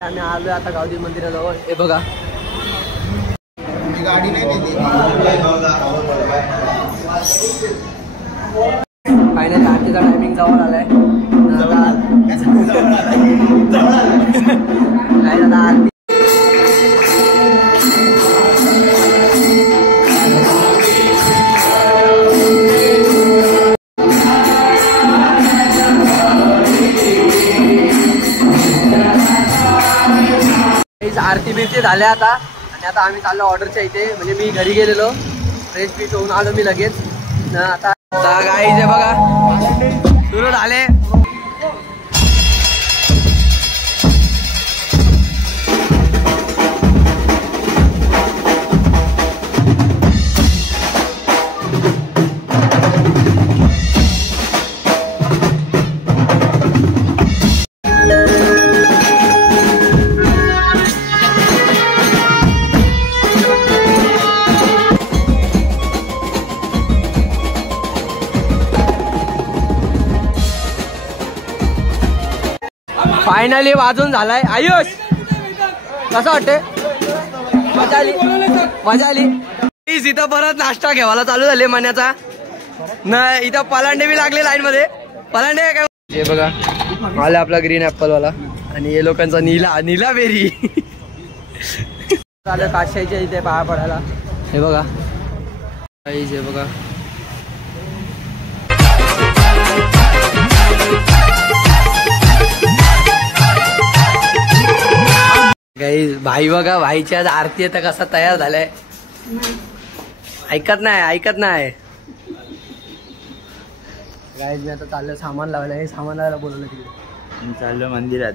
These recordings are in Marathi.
आम्ही आलोय आता गावदेवी मंदिराजवळ. हे बघा गाडी नाही फायनली आरतीचा टायमिंग जवळ आलाय. आरती आरती बिरती झाल्या आता आणि आता आम्ही चाललो ऑर्डरच्या इथे. म्हणजे मी घरी गेलेलो फ्रेश बीच होऊन आलो मी लगेच ना. आता गाईज बघा सुरू झाले. फायनली वाजून झालाय. आयुष कसं वाटते? मजा आली मजा आली. इथं परत नाश्ता घेवायला चालू झाले मण्याचा. नाही इथं पलांडे बी लागले लाईन मध्ये. पलांडे काय हे बघा आला आपला ग्रीन ऍपल वाला आणि हे लोकांचा नीला बेरी आलं काशाईच्या इथे पाया पडायला. हे बघा हे बघा गाईज भाई बघा भाईची आज आरती आता कसा तयार झालाय. ऐकत नाही गाईज. मी आता चाललं सामान लावायला. हे सामान लावायला बोलवलं तिकडे. चाललो मंदिरात.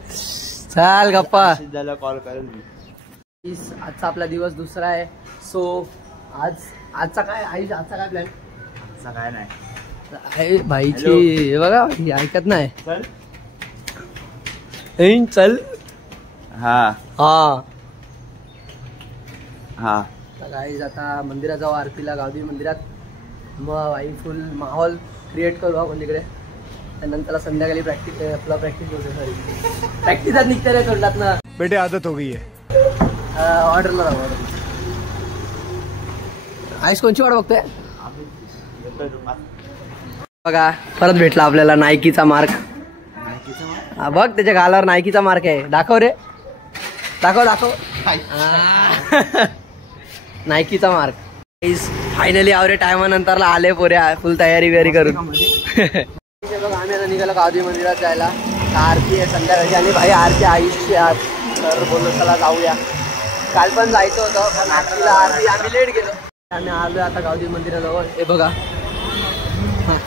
चाल गप्पा. कॉल करेल. आजचा आपला दिवस दुसरा आहे. सो आजचा काय आईच आजचा काय प्लॅन? आजचा काय नाही भाईची हे बघा ही ऐकत नाही. चल हा गाईज आता मंदिरात जाऊ आरतीला गावदेवी मंदिरात. मग आई फुल माहोल क्रिएट करू आपण तिकडे. त्यानंतर संध्याकाळी प्रॅक्टिस होते. सॉरी प्रॅक्टिसात निघते रे तोंडात ना बेटे. आदत हो गई आहे. ऑर्डरला जाऊ. आईस कोणची वाट बघतोय? बघा परत भेटला आपल्याला नायकीचा मार्क. बघ त्याच्या गालावर नायकीचा मार्क आहे. दाखव रे दाखव. नायकीचा मार्क. फायनली आवरे टायमानंतरला आले पोऱ्या फुल तयारी बियारी करून. आम्ही आता निघालो गावदेवी मंदिरात जायला. आरती आहे संध्याकाळी आणि भाई आरती आयुषची आज. तर बोललो चला जाऊया. काल पण जायचं होतं पण आरतीला आम्ही लेट गेलो. आम्ही आलोय आता गावदेवी मंदिराजवळ. हे बघा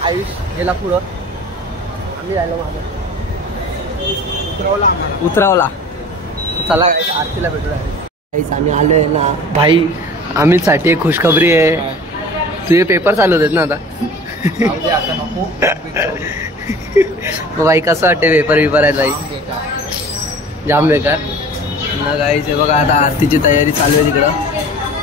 आयुष गेला पुढं. आम्ही जायलो मागं. उतरवला. चला आरतीला भेटूया. काहीच आम्ही आलोय ना भाई. अमित साठी एक खुशखबरी आहे. तुझे पेपर चालू होते ना आता. भाई कसं वाटते पेपर बिपर आहे? जाम बेकार ना गाईच. बघा आता आरतीची तयारी चालू आहे तिकडं.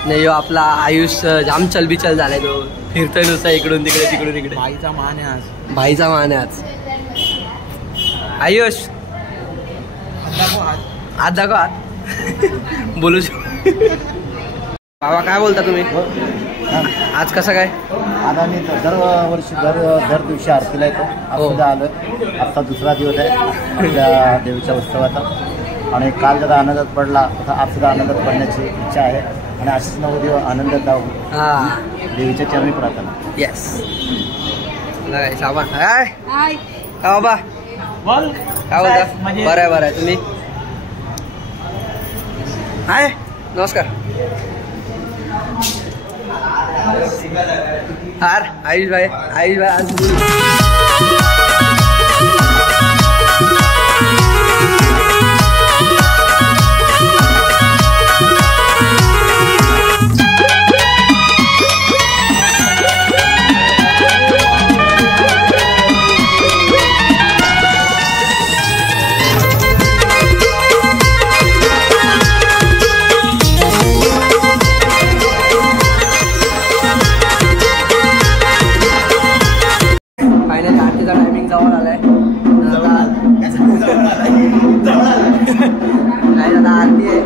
नाही आपला आयुष जाम चलबिचल झालाय. तो फिरतोय नुसता इकडून तिकडे. भाईचा मान आहे आज. आयुष आज दाखव हात. बोलू बाबा काय बोलता तुम्ही? आज कसं काय? आता मी दरवर्षी दर दिवशी आरतीला येतो. आज आलोय. आजचा दुसरा दिवस आहे आपल्या देवीच्या उत्सवाचा. आणि काल जरा आनंदात पडला तसा आज सुद्धा आनंदात पडण्याची इच्छा आहे. आणि अशीच 9 दिवस आनंदात जाऊ देवीच्या चरणी प्रार्थना. येस साबा काय बाबा काय बोलता? बरं आहे तुम्ही? हाय नमस्कार. आयुष भाई आज फायनली आरतीचा टायमिंग आता आरती आहे,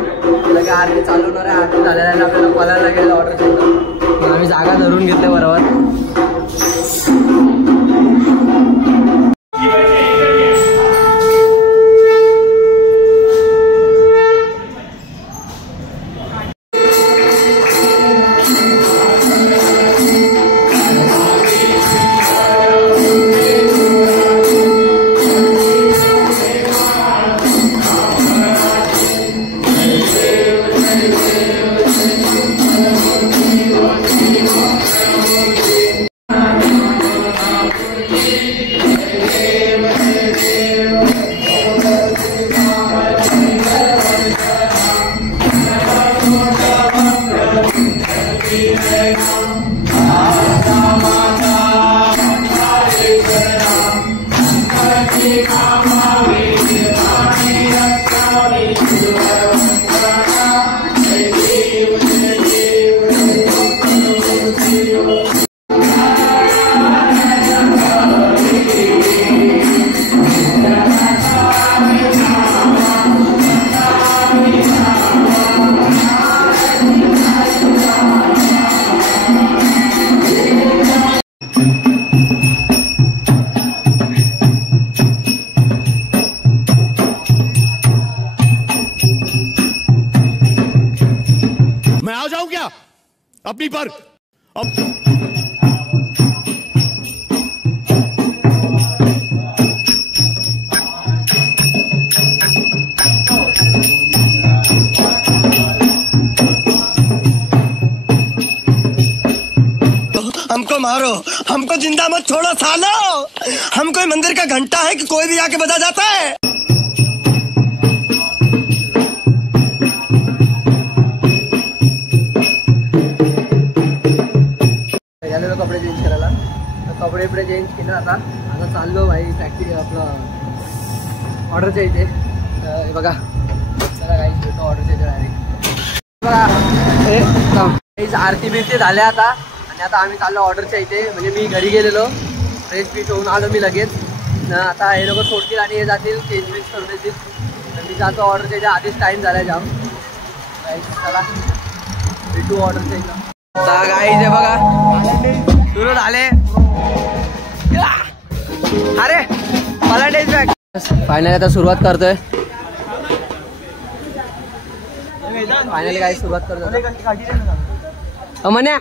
लगे आरती चालू होणार आहे. आरती झालेल्या आपल्याला पळायला गेलं ऑर्डर द्यायचं. आम्ही जागा धरून घेतले बरोबर. अपनी पर हमको मारो, हमको जिंदा मत छोड़ो सालो। हम कोई मंदिर का घंटा है कि कोई भी आके बजा जाता है। कपडे चेंज करायला, कपडे चेंज केले. आता चाललो भाई प्रॅक्टिस आपलं ऑर्डरच्या इथे. हे बघा, चला काही भेटतो ऑर्डरच्या इथे डायरेक्ट. बघा आरती बिरती झाल्या आता, आणि आता आम्ही चाललो ऑर्डरच्या इथे. म्हणजे मी घरी गेलेलो, फ्रेश पीस होऊन आलो मी लगेच. आता हे लोक सोडतील आणि हे जातील चेंज बिंज करून देतील. तर मी जातो ऑर्डरच्या इथे, आधीच टाईम झाला जाम. चला भेटू ऑर्डरच्या इथं. गाईज हे बघा सुरू झाले. अरे मला टेस्ट बॅग फायनली आता सुरुवात करतोय. फायनली काय सुरुवात करतोय म्हणे.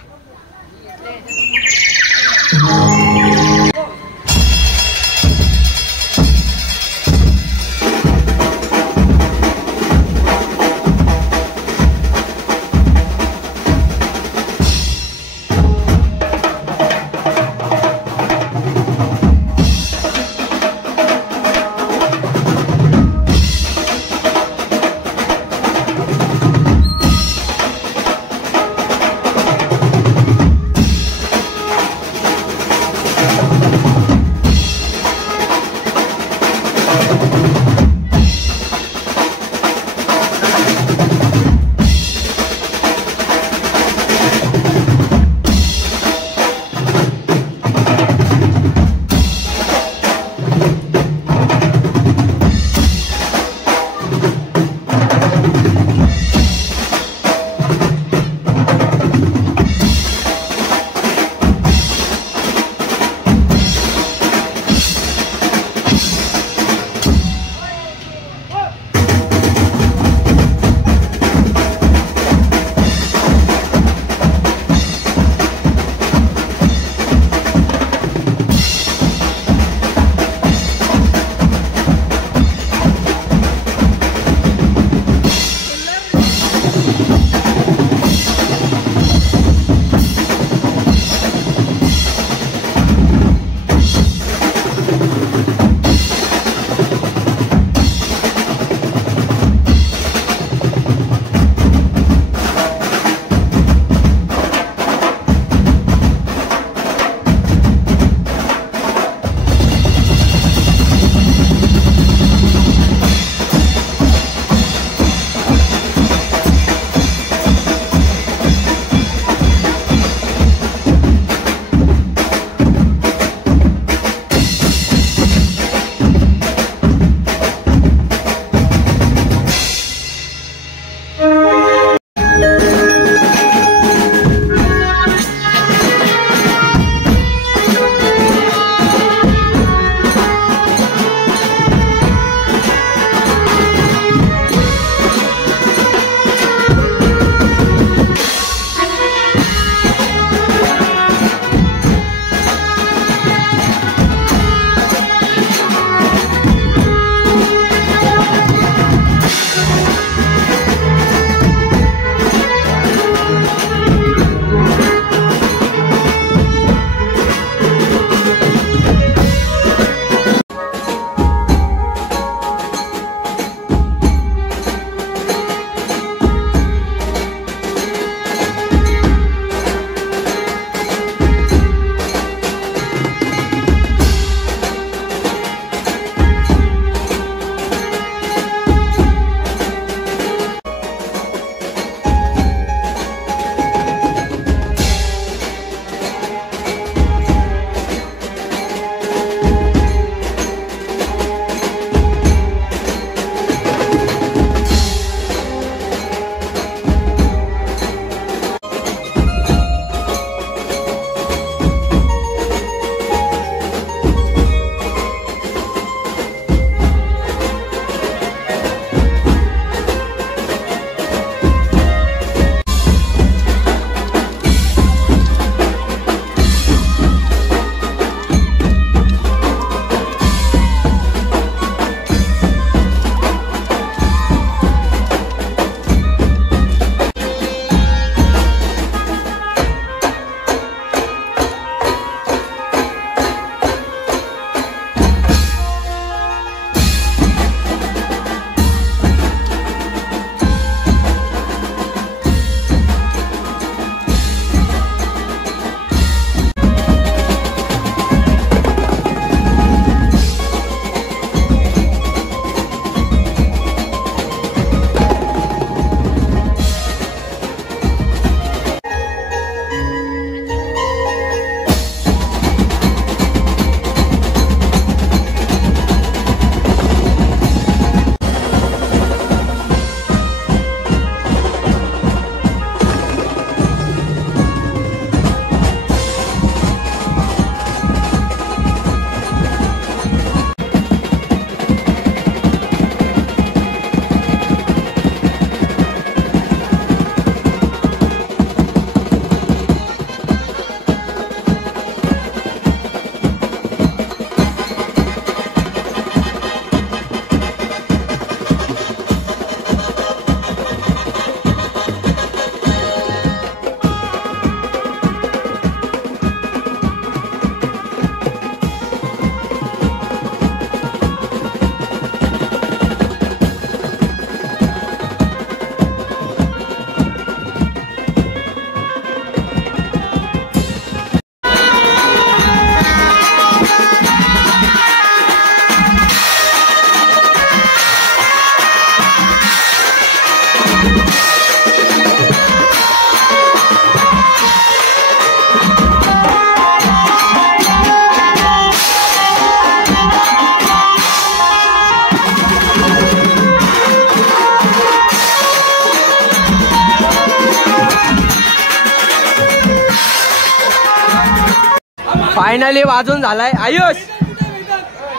फायनली वाजून झालाय. आयुष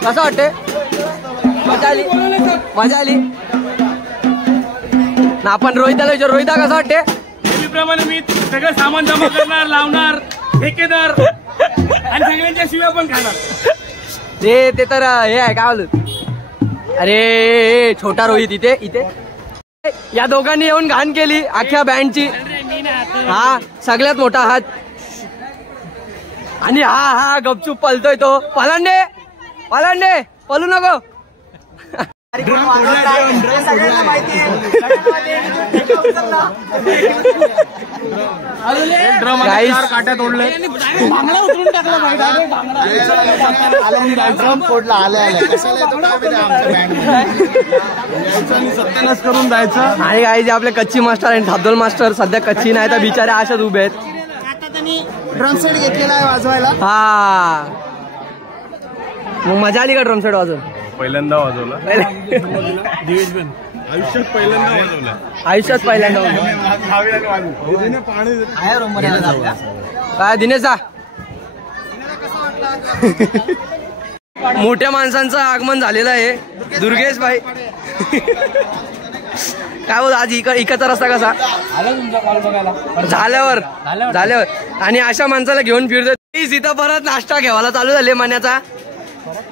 कसं वाटते? मजा आली, मजा आली ना. आपण रोहिताला विचार, रोहिता कसं वाटते? नेहमीप्रमाणे मी सगळं सामान जमा करणार, लावणार, ठेकेदार आणि सगळ्यांच्या शिव्या पण खाणार. ते तर हे आहे काय बोलत. अरे छोटा रोहित इथे इथे या दोघांनी येऊन घाण केली अख्ख्या बँडची. हा सगळ्यात मोठा हात. आणि हा गपचूप पलतोय तो. पलांडे पलांडे पलू नको. काट्या तोडले, सत्यानाश करून जायचं. आणि काही जे आपले कच्ची मास्टर आणि धाबदोल मास्टर सध्या कच्ची नाही तर बिचारे अशाच उभे आहेत. ड्रम सेट घेतलेला आहे वाजवायला. हा मग मजा आली का ड्रम सेट वाजवून? पहिल्यांदा वाजवला आयुष्यात, पहिल्यांदा वाजवला आयुष्यात पहिल्यांदा. काय दिनेशा मोठ्या माणसांचं आगमन झालेलं आहे. दुर्गेश भाई काय बोल आज इकडचा रस्ता कसा झाल्यावर आणि अशा माणसाला घेऊन फिरतो. इथं परत नाश्ता घेवायला चालू झाले मण्याचा.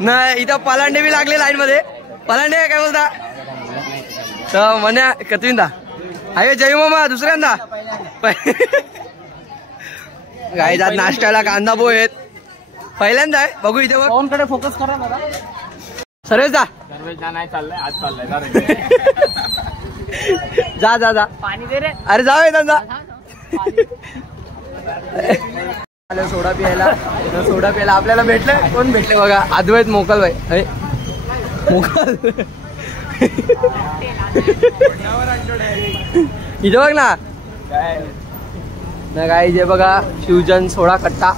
नाही इथं पलांडे बी लागले लाईन मध्ये. पलांडे काय बोलता? तर मन्या कतविंदा अरे जय मामा दुसऱ्यांदा गाईज आज नाश्त्याला कांदा पोहे आहेत. पहिल्यांदा आहे बघू इथे बघ. फोनकडे फोकस करा दादा. सर्वेच जा नाही चाललंय, आज चाललंय. जा जा जा पाणी दे रे. अरे जाऊ येतात जा. सोडा प्यायला सोडा प्यायला आपल्याला भेटलं. कोण भेटले बघा? अद्वैत मोकल भाई. मोकल इथे बघ ना काय जे बघा शिवजन सोडा कट्टा.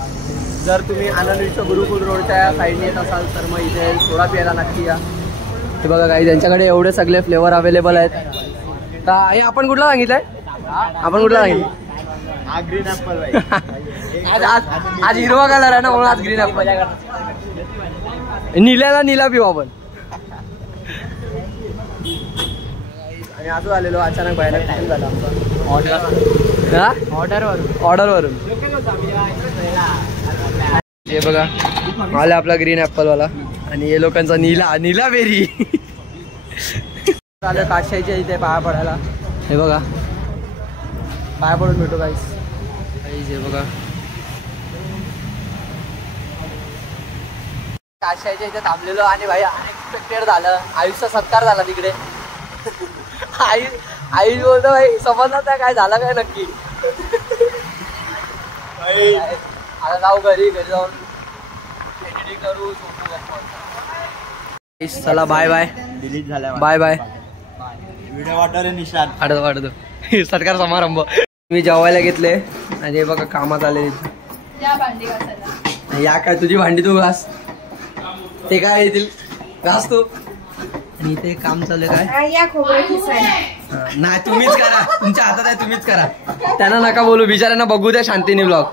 जर तुम्ही आनंद विश्व गुरुकुल रोडच्या साईडने येत असाल तर मग इथे सोडा प्यायला नक्की या. हे बघा काही त्यांच्याकडे एवढे सगळे फ्लेवर अवेलेबल आहेत. तर हे आपण कुठला सांगितलंय? आपण कुठला सांगितलं? Green apple. आज हिरवा कलर आहे ना म्हणून आज ग्रीन ऍपल. निल्याला निला पिऊ आपण. आणि असं झालेलो अचानक बाहेर झाला ऑर्डर वरून. हे बघा आला आपला ग्रीन ऍपल वाला आणि हे लोकांचा नीला बेरी. आलं काशाच्या इथे पाया पडायला. हे बघा पाया पडून भेटू गाईस. हे बघा काशाच्या इथे थांबलेलो आणि भाई अनएक्सपेक्टेड झालं. आयुषचा सत्कार झाला तिकडे. आई बोलतो भाई समजलं नाही काय झालं काय नक्की. आता जाऊ घरी जाऊन एडिटिंग करू. चला बाय बाय. डिलीट झाल्या. Bye bye. व्हिडिओ वाटवले निशान वाढतो सत्कार समारंभ. मी जेवायला घेतले आणि हे बघा कामात आले. या काय तुझी भांडी तू घास. ते काय येतील घास तू. आणि इथे काम चालू काय नाही तुम्हीच करा. तुमच्या हातात आहे तुम्हीच करा. त्यांना नका बोलू बिचाऱ्यांना बघू द्या शांतीने ब्लॉग.